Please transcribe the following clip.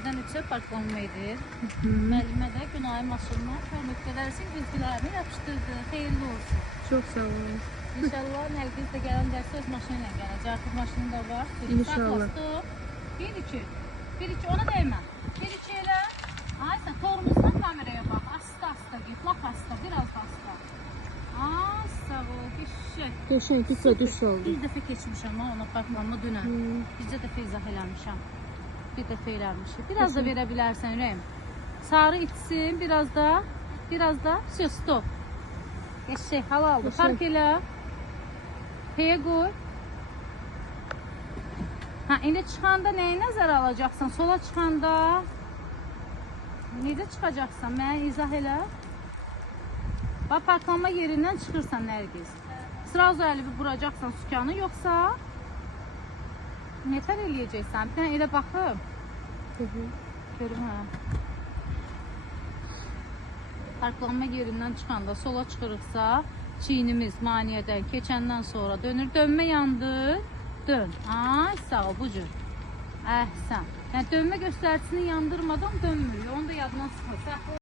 birdən 3-ə parklanma edir. Müəllimə də Günay maşınına hörmətlərsin güzgülərini yapışdırdı. Xeyirli olsun. Çox sağ olun. İnşallah Nərgiz də gələn dərsə öz maşını ilə gələcək. Artıq maşını da var. İnşallah. 1-2. 1-2 ona dəymə. 1-2 elə. Ay sən tormuzdan kameraya bax. Asta git. Lap asta. Biraz da asta. Ay sağ ol. Qəşəng tüpə düş oldu. Bir dəfə keçmişəm ona parklanma dünən. Bizdə dəfə izah eləmişəm. Bir dəfə eləmişik. Biraz da verə bilərsən Ürəyim. Sarı içsin. Biraz da. Stop. Qəşəng halaldır. Park elə. P'ye qoy. İndi çıxanda nəyi nəzərə alacaqsan? Sola çıxanda necə çıxacaqsan? Mənə izah elə. Bax, parklanma yerindən çıxırsan Nərgiz. Sırazu əlibi vuracaqsan sükanı, yoxsa nətər eləyəcəksən? Bir dənə elə baxım. Görüm, Parklanma yerindən çıxanda sola çıxırıqsa, çiynimiz maniyədən keçəndən sonra dönür. Dönmə yandı. Dön. Ay, sağ ol, bu cür. Əhsən. Yəni, dönmə göstərcisini yandırmadan dönmür. Onu da yadına sıxır.